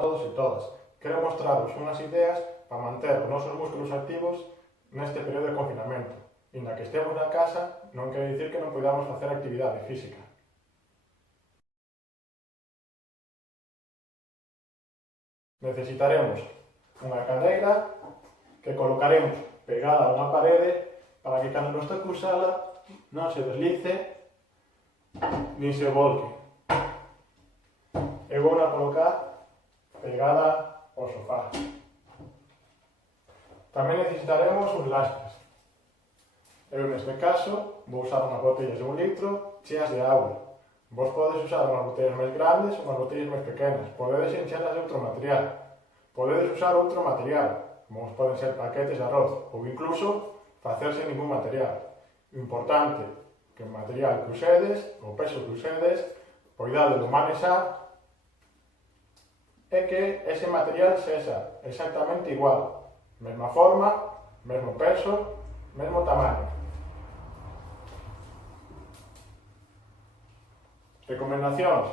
a todos e todas. Quero mostraros unhas ideas para manter os nosos músculos activos neste período de confinamento. Inda que estemos na casa, non quere dicir que non podamos facer actividade física. Necesitaremos unha cadeira que colocaremos pegada a unha parede para que cando nos toque usala non se deslice nin se volque. Eu vou a colocar pegada ao sofá. Tamén necesitaremos uns lastres. Eu neste caso vou usar unhas botellas de 1 litro cheas de auga. Vos podedes usar unhas botellas máis grandes ou unhas botellas máis pequenas. Podedes enchelas de outro material. Podedes usar outro material, como poden ser paquetes de arroz, ou incluso facer sen ningún material. O importante que o material que usedes, o peso que usedes, poidade de manexar é que ese material sexa exactamente igual. Mesma forma, mesmo peso, mesmo tamaño. Recomendacións: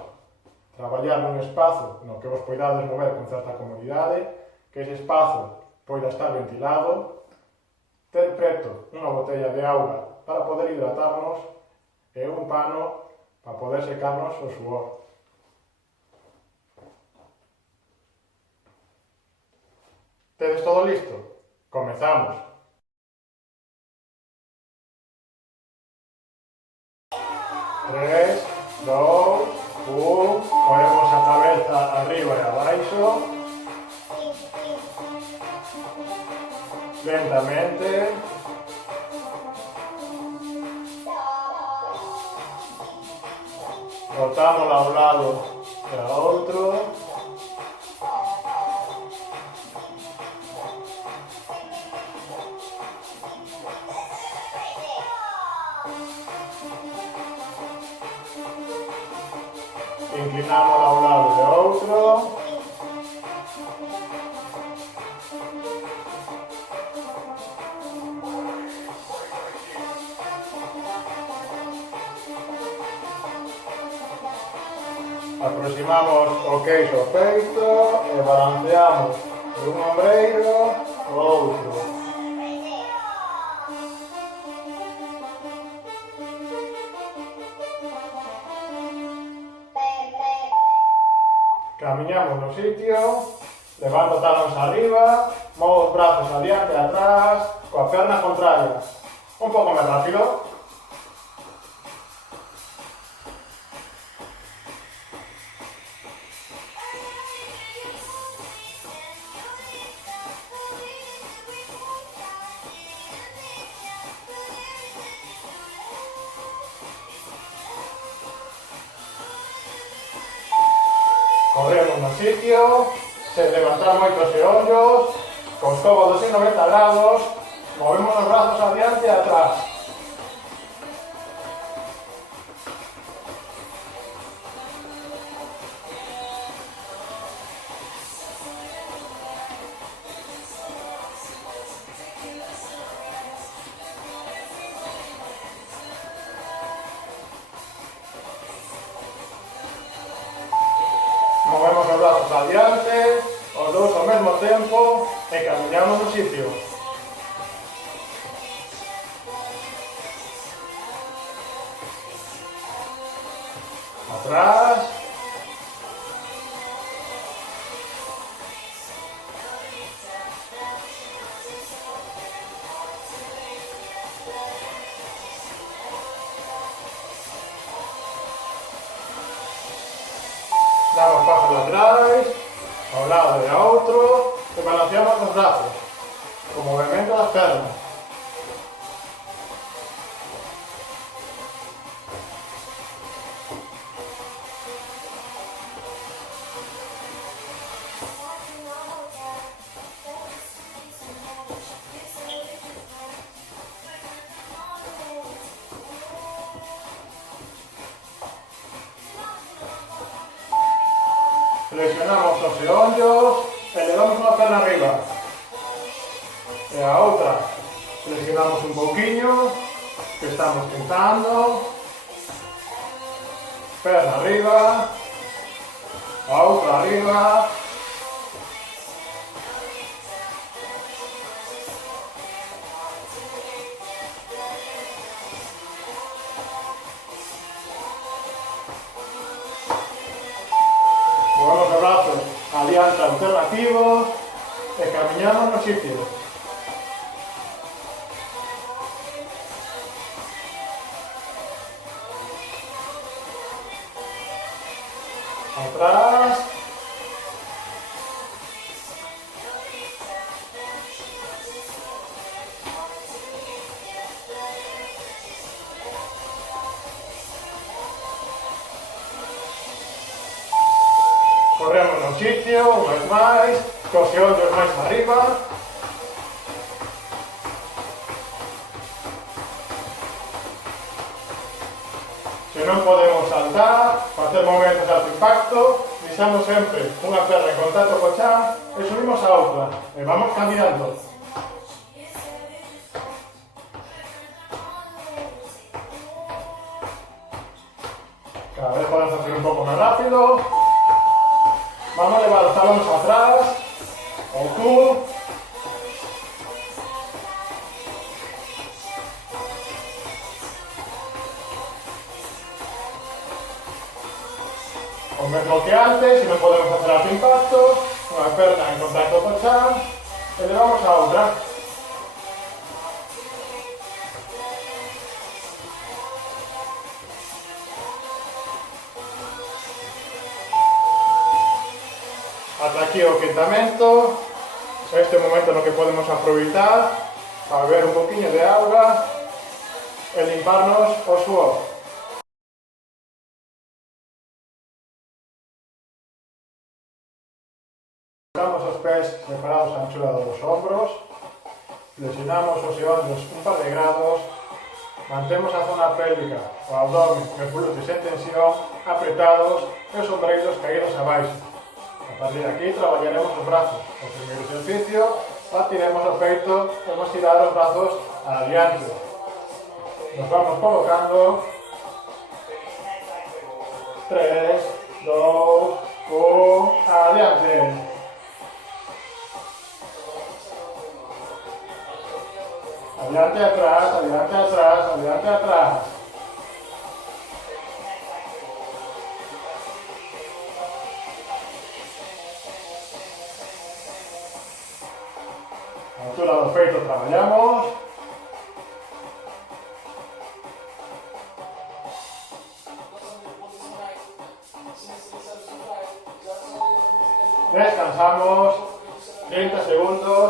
traballar nun espazo no que vos poidades mover con certa comodidade, que ese espazo poida estar ventilado, ter preto unha botella de auga para poder hidratarnos e un pano para poder secarnos o suor. Tedes todo listo? Comezamos! 3, 2, 1, movemos a cabeza arriba e abaixo, lentamente, rotámola a un lado e a outro, inclinámola a un lado e a outro, aproximamos o queixo ao peito e balanceamos de un ombreiro ao outro. Camiñamos no sitio, levanto talóns arriba, movo os brazos adiante e atrás, coa perna contraria. Un pouco máis rápido. Corremos no sitio, sen levantar moitos e ollos, cos cómodos en 90 grados, movemos os brazos adiante e atrás. Movemos os brazos adiante, os dous ao mesmo tempo e camiñamos no sitio. Atrás. Damos pasos atrás, a un lado e a outro, e balanceamos os brazos, co movimento das pernas. Flexionamos os xeonllos e levamos unha perna arriba. E a outra, flexionamos un pouquiño, que estamos tentando. Perna arriba, a outra arriba, Movemos os brazos adiante alternativos e camiñamos no sitio. Atrás. Corremos no sitio, unha vez máis, cos ollos máis arriba. Se non podemos saltar, facer movimentos de alto impacto, deixamos sempre unha perna en contacto co chan e subimos a outra. E vamos caminando. Cada vez podemos hacer un pouco máis rápido. Vamos a levar os talones atrás, ao tubo. O mesmo que antes, se non podemos facer alto impacto, unha perna en contacto co chan, e levamos a outra. Ata aquí o quentamento. Este é o momento no que podemos aproveitar para beber un poquinho de auga e limparnos o suor. Colocamos os pés separados á anchura dos ombros, flexionamos os xeonllos un par de grados, mantemos a zona pélvica, o abdomen e os glúteos en tensión apretados e os ombreiros caídos abaixo. A partir de aquí traballaremos os brazos. O primeiro exercicio, batiremos o peito e vamos tirar os brazos adiante. Nos vamos colocando 3, 2, 1, adiante. Adiante, atrás, adiante, atrás, adiante, atrás. A altura do peito traballamos. Descansamos 30 segundos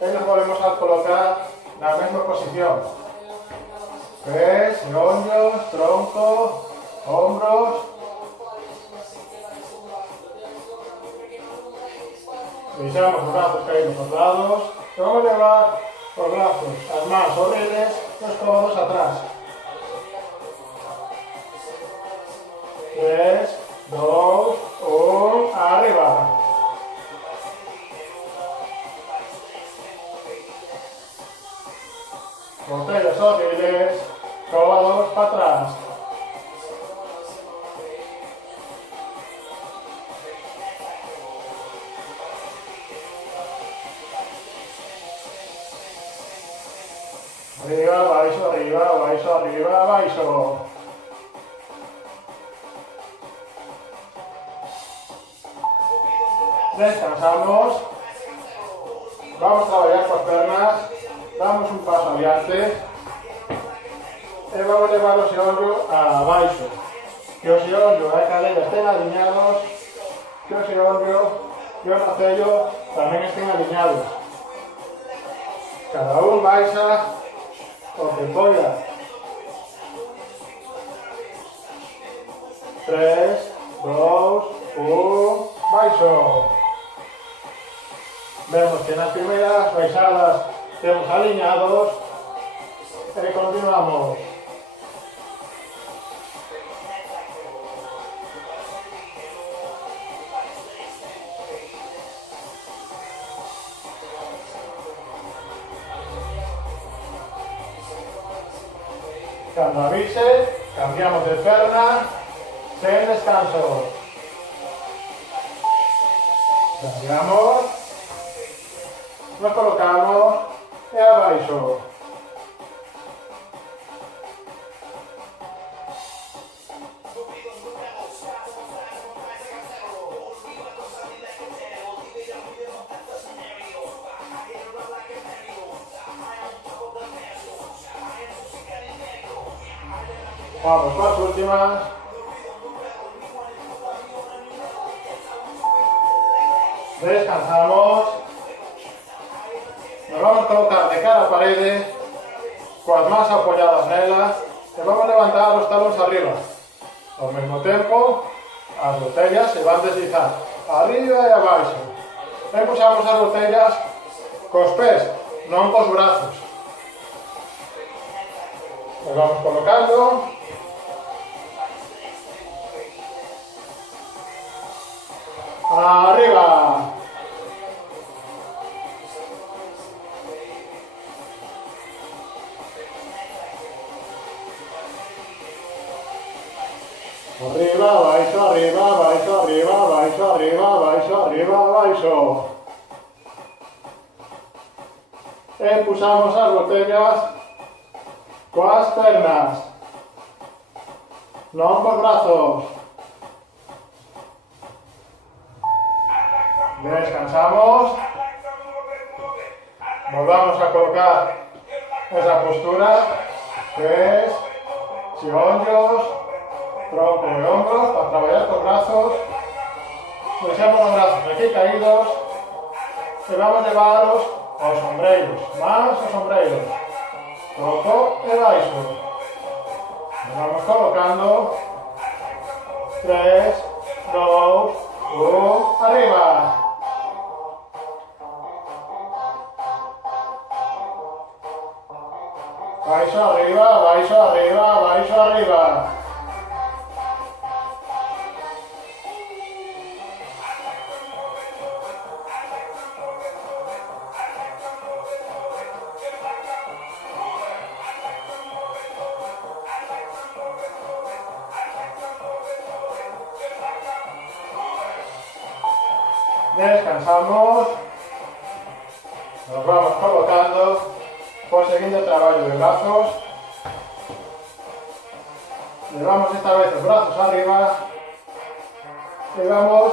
e nos volvemos a colocar na mesma posición. Pés, xeonllos, tronco, hombros. Deixamos os brazos caídos aos lados. E vamos levar os brazos, as mans aos redes e os cómodos atrás. 3, 2, 1, arriba. Botellos horribles, cómodos para atrás. Arriba, abaixo, arriba, abaixo, arriba, abaixo. Descansamos. Vamos a traballar coas pernas. Damos un paso adiante. E vamos levar o xeonllo abaixo. Que o xeonllo e a cadera estén aliñados. Que o xeonllo e o nocello tamén estén aliñados. Cada un baixa o que poida. 3, 2, 1, baixo. Vemos que nas primeiras baixadas temos aliñados e continuamos. Cando avise, cambiamos de perna sen descanso. Cambiamos, nos colocamos e abaixo. Vamos, las últimas. Descansamos. Nos vamos a colocar de cara a paredes, coas más apoyadas nelas, e vamos a levantar os talóns arriba. Ao mesmo tempo, as botellas se van deslizar arriba e abaixo. E puxamos as botellas cos pés, non cos brazos. Nos vamos colocando. Arriba. Arriba, abaixo, arriba, abaixo, arriba, abaixo, arriba, abaixo, arriba, abaixo. E puxamos as botellas coas pernas, non cos brazos. Descansamos. Volvamos a colocar esa postura que es xeonllos, tronco e hombros para traballar cos brazos. Deixamos os brazos aquí caídos e vamos levarlos aos ombreiros, máis aos ombreiros, tronco e baixo. Nos vamos colocando. 3, 2, 1, arriba. Baixo, arriba, baixo, arriba, baixo, arriba. Descansamos. Nos vamos colocando por seguinte traballo de brazos. Levamos esta vez os brazos arriba e vamos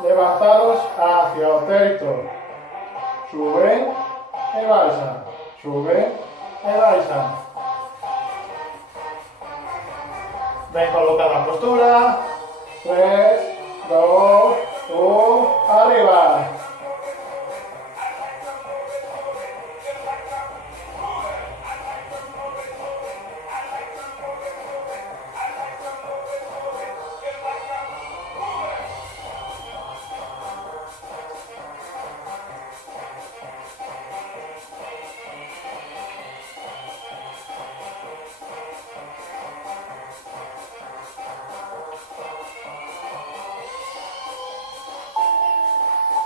levantalos hacia o peito. Suben e baixan. Suben e baixan. Ben colocada a postura. 3, 2, 1, arriba.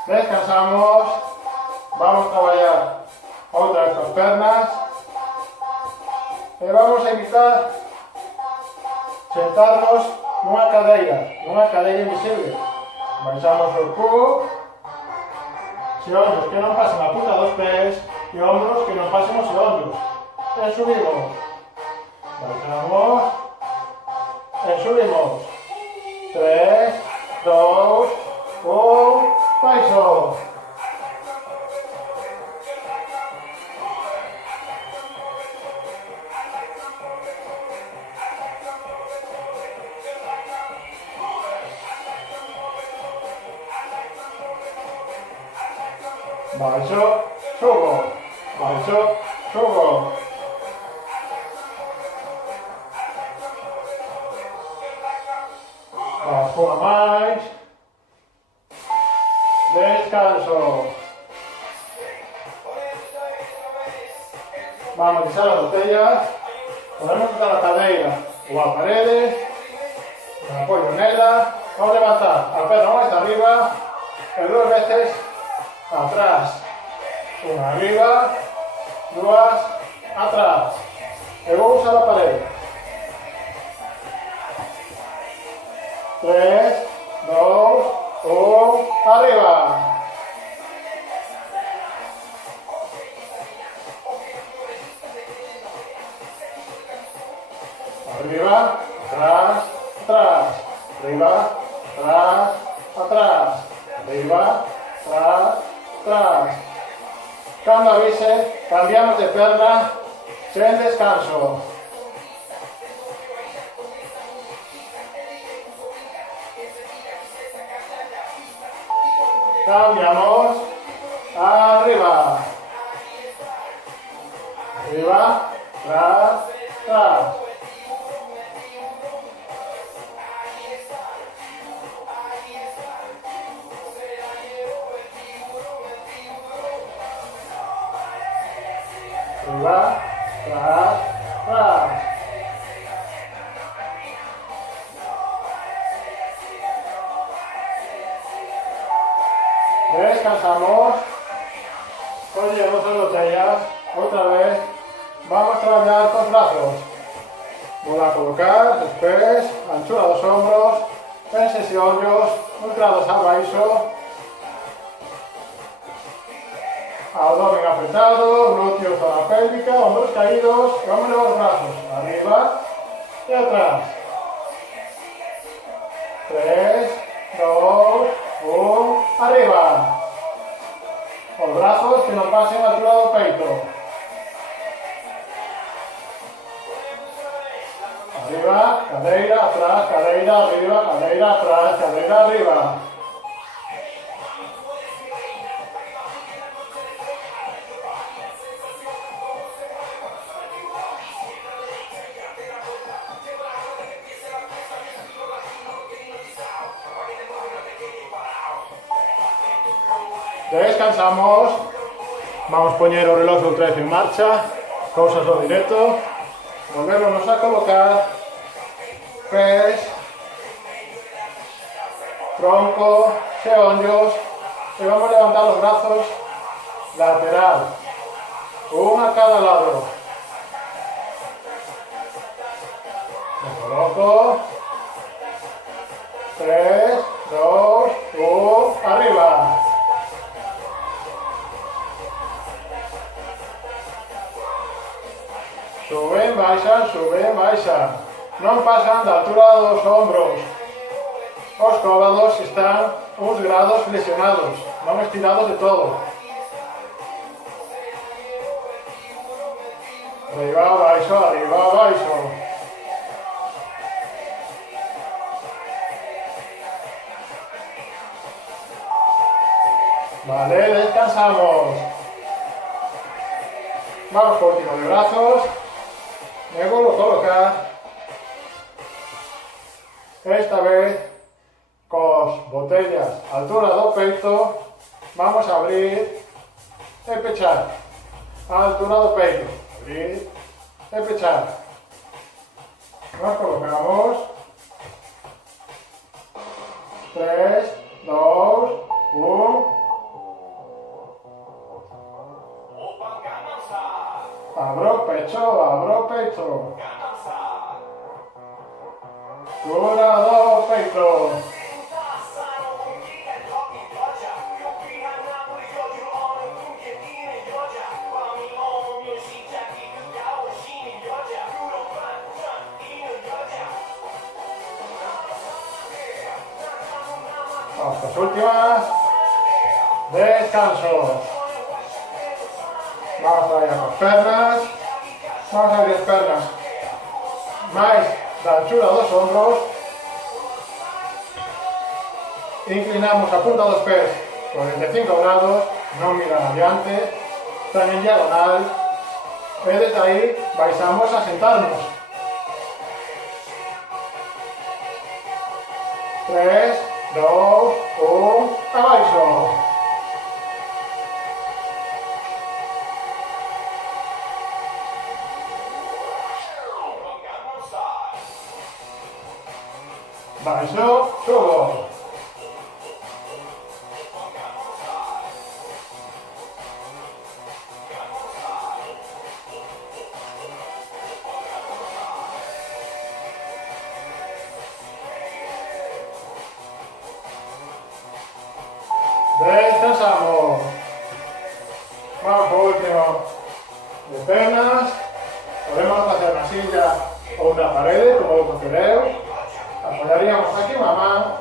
Descansamos. Vamos a traballar outra vez as pernas e vamos a evitar sentarnos nunha cadeira invisible. Baixamos o cu, xeonllos que non pasen a punta dos pés e hombros que non pasen os xeonllos. E subimos. Baixamos e subimos. 3, 2, 1, baixo. Baixo, subo. Baixo, subo. Vamos unha máis. Descanso. Vamos a deixar as botellas. Podemos usar a cadeira ou a parede. Me apoio nela. Vamos a levantar a perna máis arriba e 2 veces atrás. Unha arriba, 2 atrás. E vou usar a parede. 3, 2, 1, arriba. Arriba, atrás, atrás. Arriba, atrás, atrás. Arriba, atrás, atrás. Cando avise, cambiamos de perna sen descanso. Cambiamos. Arriba. Arriba. Tras. Tras. Arriba. Tras. Tras. Descansamos. Oye, no son botellas. Otra vez. Vamos a trabajar con brazos. Voy a colocar los pies, anchura dos hombros, penses y hoyos, uns grados a baixo. Abdomen apretado, glúteos, zona pélvica, hombros caídos, y vamos a elevar los brazos. Arriba y atrás. 3, 2, 1, arriba. Los brazos que no pasen a altura del peito. Arriba, cadeira, atrás, cadeira, arriba, cadeira, atrás, cadeira, arriba. Descansamos. Vamos a poner el reloj del 13 en marcha. Cousas do directo. Volvémonos a colocar. Pés, tronco, xeonllos, y vamos a levantar los brazos lateral, uno a cada lado. Me coloco, 3, 2, 1, arriba. Suben, baixan. Non pasan da altura dos hombros. Os cóbados están uns grados flexionados, non estirados de todo. Arriba, abaixo, arriba, abaixo. Vale, descansamos. Vamos por último de brazos. Me vuelvo a colocar. Esta vez, con botellas a altura do peito, vamos a abrir e pechar. A altura do peito. Abrir e pechar. Nos colocamos. 3, 2, 1. Abro pecho. Altura do peito. Vamos con las últimas. Descanso. Vamos a ir a las pernas. Vamos a abrir las pernas. Más la anchura dos hombros. Inclinamos a punta dos pies 45 grados. No miran adiante. Están en diagonal. Y desde ahí baixamos a sentarnos. 3, 2, 1, abaixo. Baixo, subo. Descansamos. Vamos por último de pernas. Podemos hacer una silla o una pared, como lo preferéis. Apoyaríamos aquí una mano,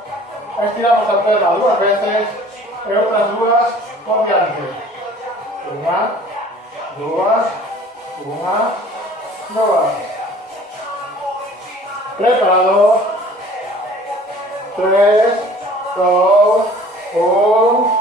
estiramos la perna dos veces y otras dos por diante. Una, dos. Preparado. 3, 2, 1,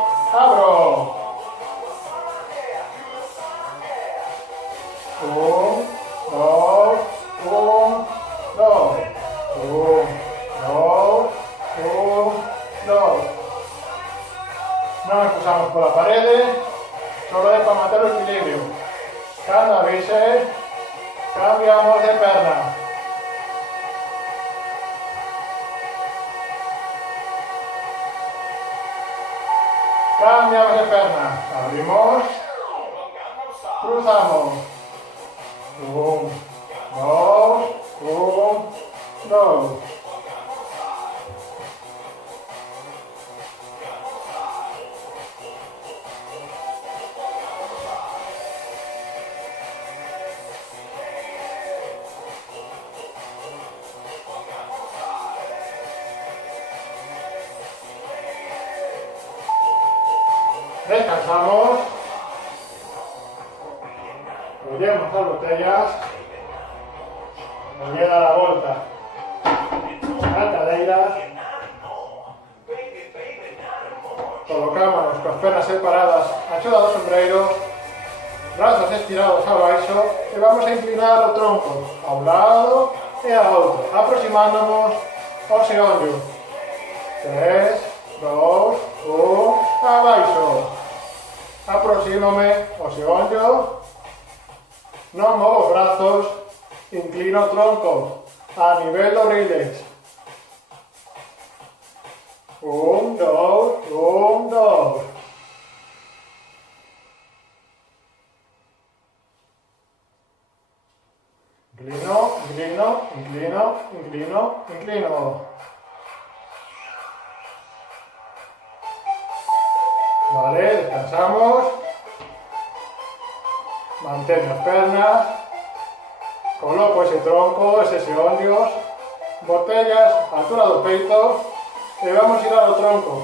Non empujamos pola parede, solo é para manter o equilibrio. Cando avise, cambiamos de perna. Cambiamos de perna. Abrimos, cruzamos. 1, 2, 1, 2. Descansamos, collemos as botellas, volver a la volta a cadeira, colocámonos coas pernas separadas ancho do sombreiro, brazos estirados abaixo e vamos a inclinar o tronco a un lado e a outro, aproximándonos ao xeonllo. 3, 2, 1, abaixo. Aproxímome ao xeonllo, non movo os brazos, inclino o tronco a nivel dos riles. 1, 2, 1, 2. Inclino, inclino, inclino, inclino, inclino. Vale, descansamos. Mantén as pernas. Coloco ese tronco, ese xeonllos, botellas a altura do peito e vamos a girar o tronco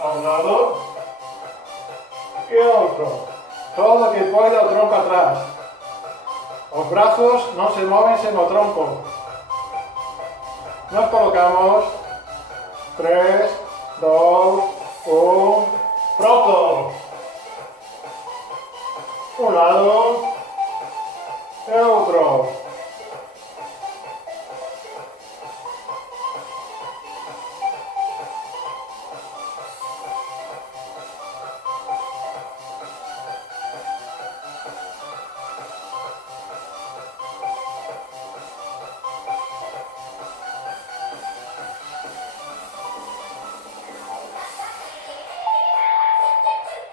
a un lado e ao outro. Todo o que poida o tronco atrás. Os brazos non se moven sen o tronco. Nos colocamos. 3, 2, 1. Pronto. Un lado e outro.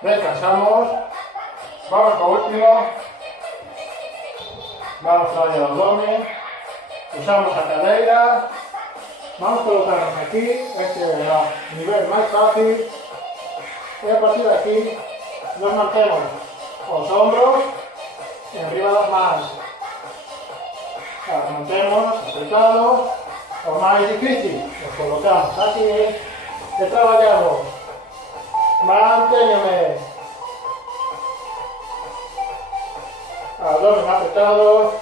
Descansamos, vamos con último, vamos a traer el abdomen, usamos la cadeira, vamos a colocarnos aquí, este es el nivel más fácil, y a partir de aquí nos mantenemos los hombros arriba de las manos, nos mantemos apretados, lo más difícil, nos colocamos aquí y trabajamos. Mantéñame. Abdomen apretado.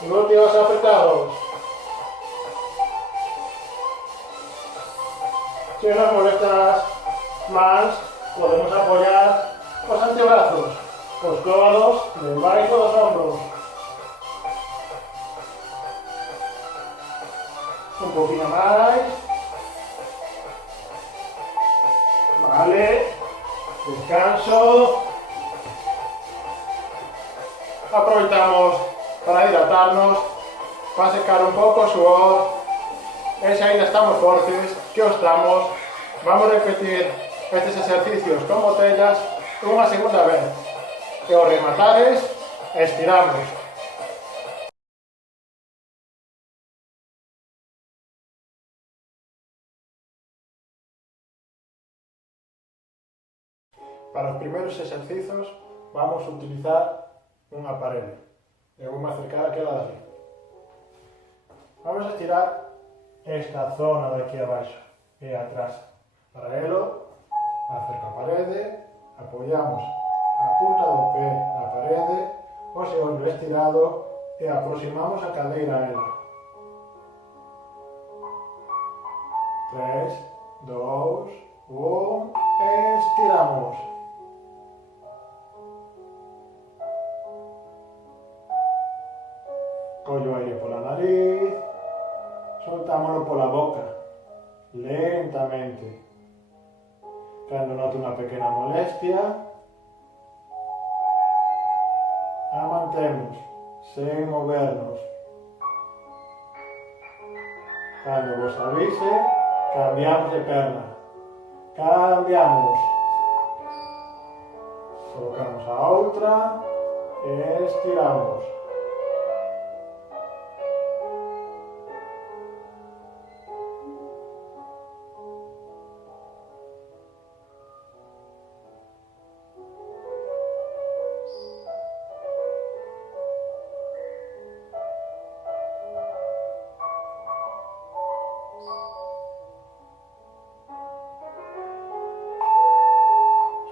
Glúteos apretados. Si nos molestan las manos, podemos apoyar los antebrazos, los codos debajo de los hombros. Un poquito más. Vale, descanso. Aproveitamos para hidratarnos, para secar un pouco o suor. E se ainda estamos fortes, que os estamos, vamos a repetir estes exercicios con botellas unha segunda vez. E ao rematares, estiramos. Para os primeiros exercicios vamos a utilizar unha parede. Eu vou me acercar aquela de aquí. Vamos a estirar esta zona de aquí abaixo e atrás. Para elo, acerco a parede, apoiamos a punta do pé na parede, o xeonllo estirado e aproximamos a cadeira a ela. 3, 2, 1, estiramos. Collo aire pola nariz, soltámoslo pola boca, lentamente. Cando note unha pequena molestia, a mantemos sen movernos. Cando vos avise, cambiamos de perna. Cambiamos. Colocamos a outra e estiramos.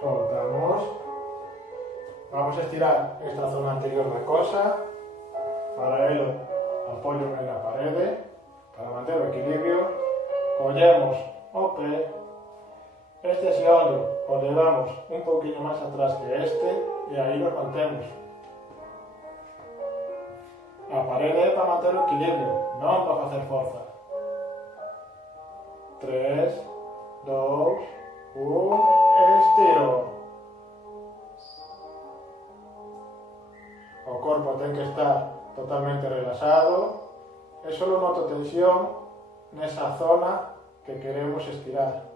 Soltamos. Vamos a estirar esta zona anterior da cosa. Para ello, apoio en la parede. Para manter o equilibrio, collemos o pé. Este xeonllo o levamos un poquinho máis atrás que este e aí nos mantemos. A parede é para manter o equilibrio, non para facer forza. 3, 2, 1, estiro. O corpo ten que estar totalmente relaxado e só noto tensión nesa zona que queremos estirar.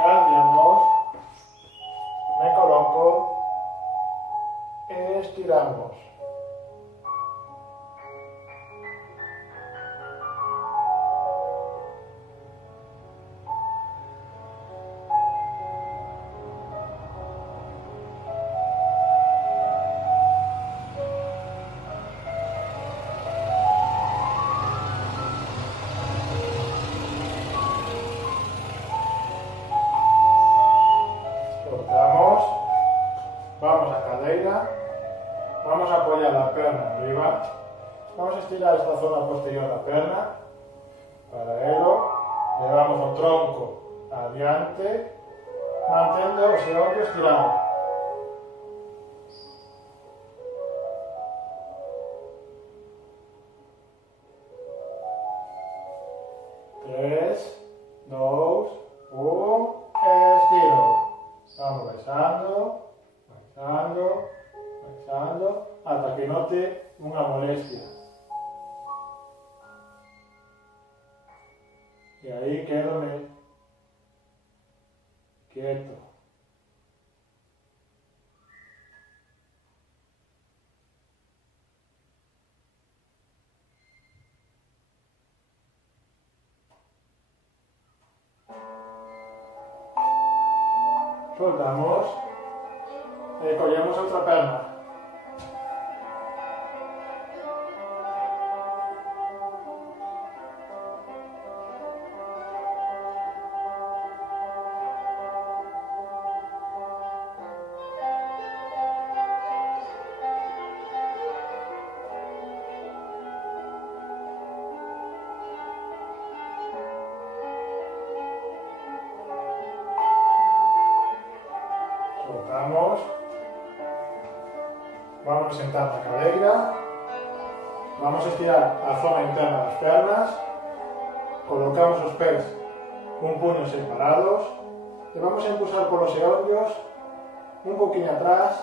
Cambiamos, me coloco e estiramos. Soltamos, vamos a cadeira, vamos a apoyar la perna arriba, vamos a estirar esta zona posterior da perna, para ello levamos o tronco adiante, mantendo o xeonllo estirado. Tres, dos, un, estiro. Vamos baixando, baixando, baixando, ata que note unha molestia. E aí quédome quieto. Soltamos e collemos outra perna. Soltamos. Vamos a sentar na cadeira. Vamos a estirar a zona interna das pernas. Colocamos os pés un puño separados e vamos a impulsar polos xeonllos un poquinho atrás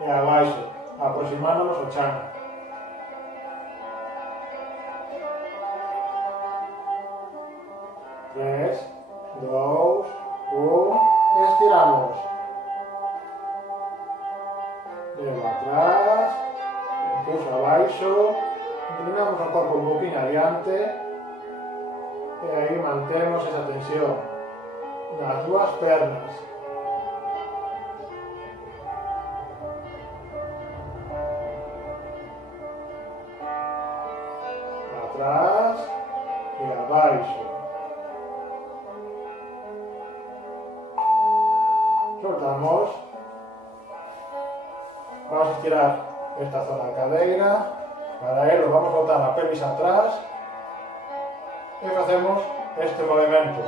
e abaixo, aproximándonos ao chan. Tres, dos, un, estiramos. Levo atrás, impulso abaixo, inclinamos o corpo un poquinho adiante e aí mantemos esa tensión nas dúas pernas. Atrás e abaixo. Soltamos. Vamos a estirar esta zona da cadeira. Para ello vamos a botar a pelvis atrás e facemos este movimento.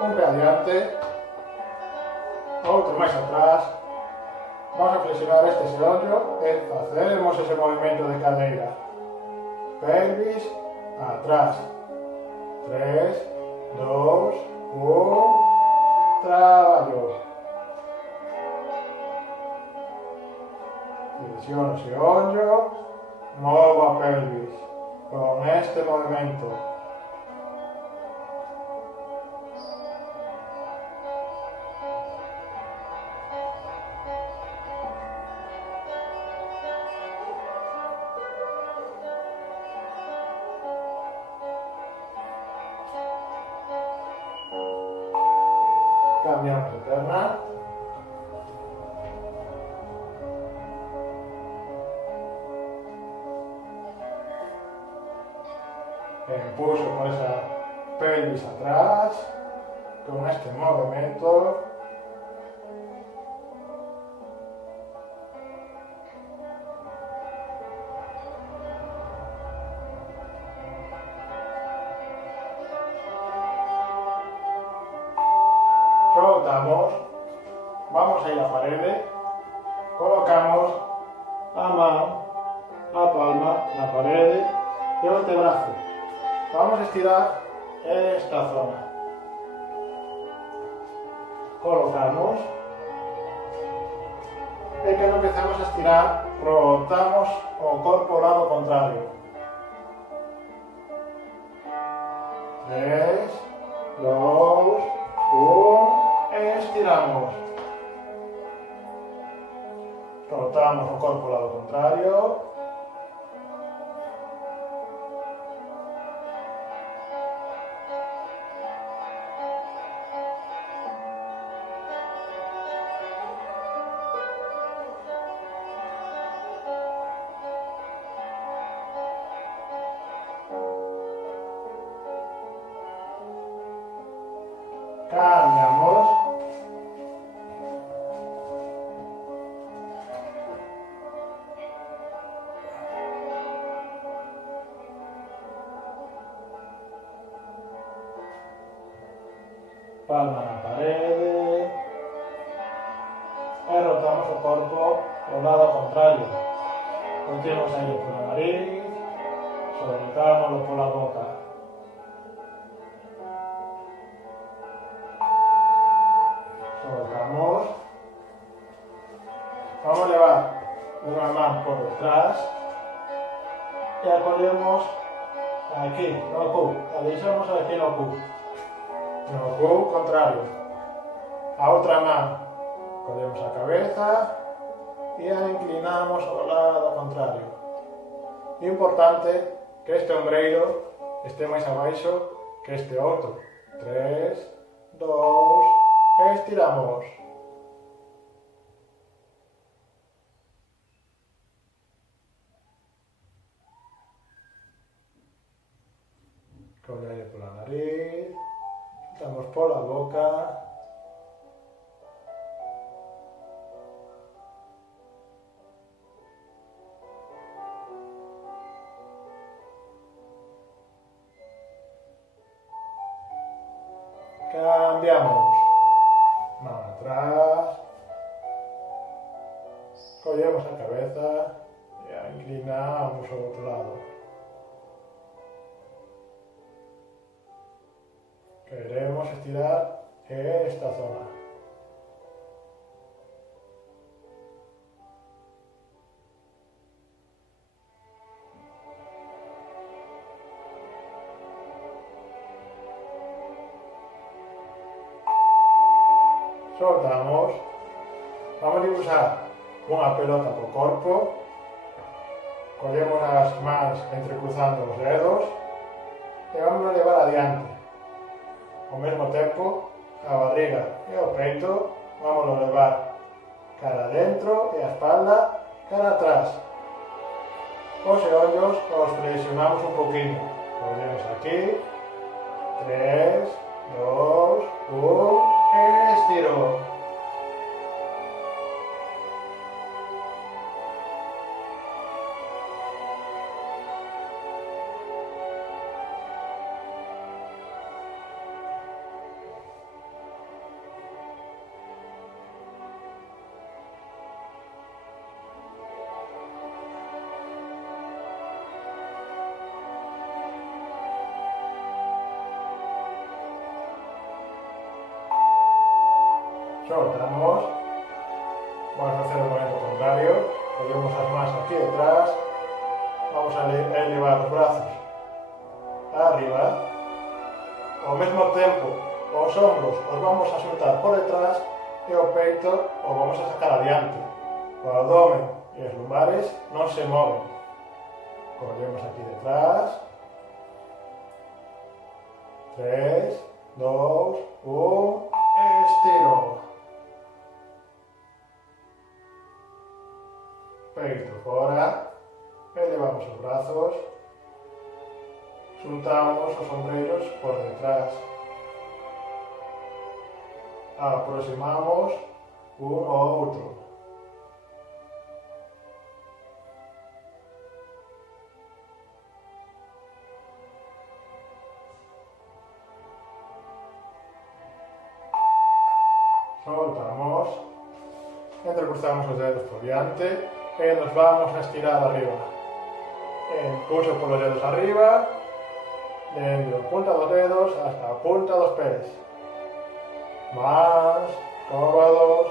un pé adiante, outro máis atrás. Vamos a flexionar este xeonllo e facemos ese movimento de cadeira. Pelvis, atrás. 3, 2, 1, traballo. Flexiono o xeonllo, movo a pelvis con este movimento. Cambiamos de perna. Impulso con esa pelvis atrás, con este movimiento. Soltamos, vamos a ir a parede, colocamos a mão, a palma na parede e o antebrazo. Vamos a estirar esta zona. Colocamos e cando empezamos a estirar, rotamos o corpo ao lado contrario. 3, 2, 1, estiramos. Rotamos o corpo ao lado contrario. Cambiamos. Palma na parede. E rotamos o corpo ao lado contrario. Contemos aire pola nariz. Soltámoslo pola boca. Soltamos. Vamos a levar unha man por detrás e apoyemos aquí, no cu. A deixamos aquí no cu. No cu contrario. A outra man collemos a cabeza e a inclinamos ao lado contrario. Importante que este ombreiro este máis abaixo que este outro. 3, 2, estiramos. Con aire pola nariz, soltamos pola boca. Cambiamos. Mano atrás. Collemos a cabeza e a inclinamos ao outro lado. Queremos estirar esta zona. Soltamos. Vamos a usar unha pelota co corpo. Collemos as mans entrecruzando os dedos e vamos a levar adiante. Ao mesmo tempo, a barriga e o peito vamos a levar cara adentro e a espalda cara atrás. Os xeonllos os flexionamos un poquinho. Collemos aquí. 3, 2, 1, estiro. soltamos, vamos a hacer el movimiento contrario, cogemos las manos aquí detrás, vamos a elevar los brazos arriba, ao mesmo tempo os ombros os vamos a soltar por detrás e o peito os vamos a sacar adiante. O abdomen e as lumbares non se moven. Cogemos aquí detrás. 3, 2, 1, estiro. Peito fora, elevamos os brazos, juntamos os ombreiros por detrás. Aproximamos un ao outro. Soltamos, entrecruzamos os dedos por diante e nos vamos a estirar arriba. Impulso polos dedos arriba, dende a punta dos dedos hasta a punta dos pés. Mans, cóbados,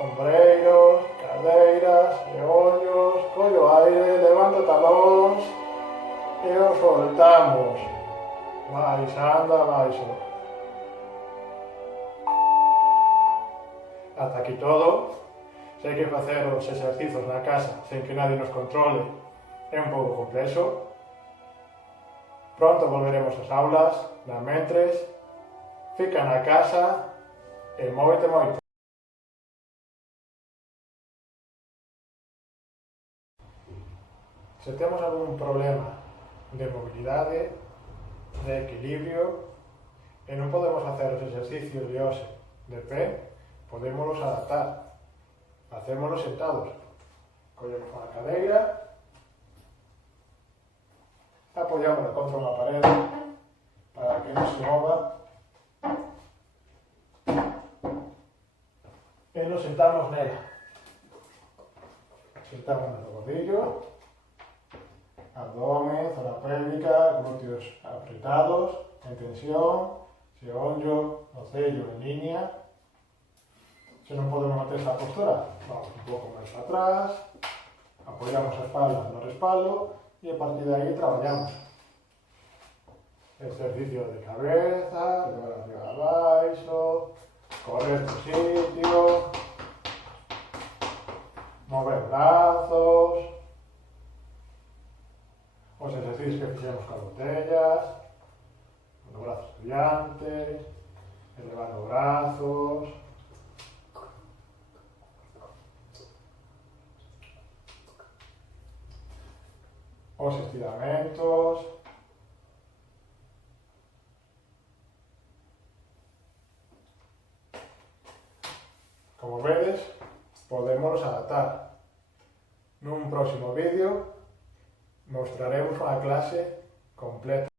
ombreiros, cadeiras e ollos, collo aire, levanta talóns e os soltamos. Baixando abaixo. Ata aquí todo. Se hai que facer os exercicios na casa sen que nadie nos controle, é un pouco complexo. Pronto volveremos ás aulas, mentres, fica na casa e móvete moito. Se temos algún problema de mobilidade, de equilibrio, e non podemos facer os exercicios de hoxe de pé, podémolos adaptar. Hacémoslos sentados. Collemos unha cadeira, apoyámola contra unha parede para que non se mova e nos sentamos nela. Sentamos no rodillo, abdomen, zona pélvica, glúteos apretados, en tensión, se onllo, o cello en línea. Se non podemos manter esta postura, vamos un pouco máis para atrás, apoyamos a espalda no respaldo e a partir de aí traballamos. Exercicio de cabeza, levar arriba abaixo, correr por sitio, mover brazos, os exercicios que fixemos con botellas, con os brazos diante, elevando brazos, os estiramentos, como vedes, podemos adaptar. Nun próximo vídeo mostraremos unha clase completa.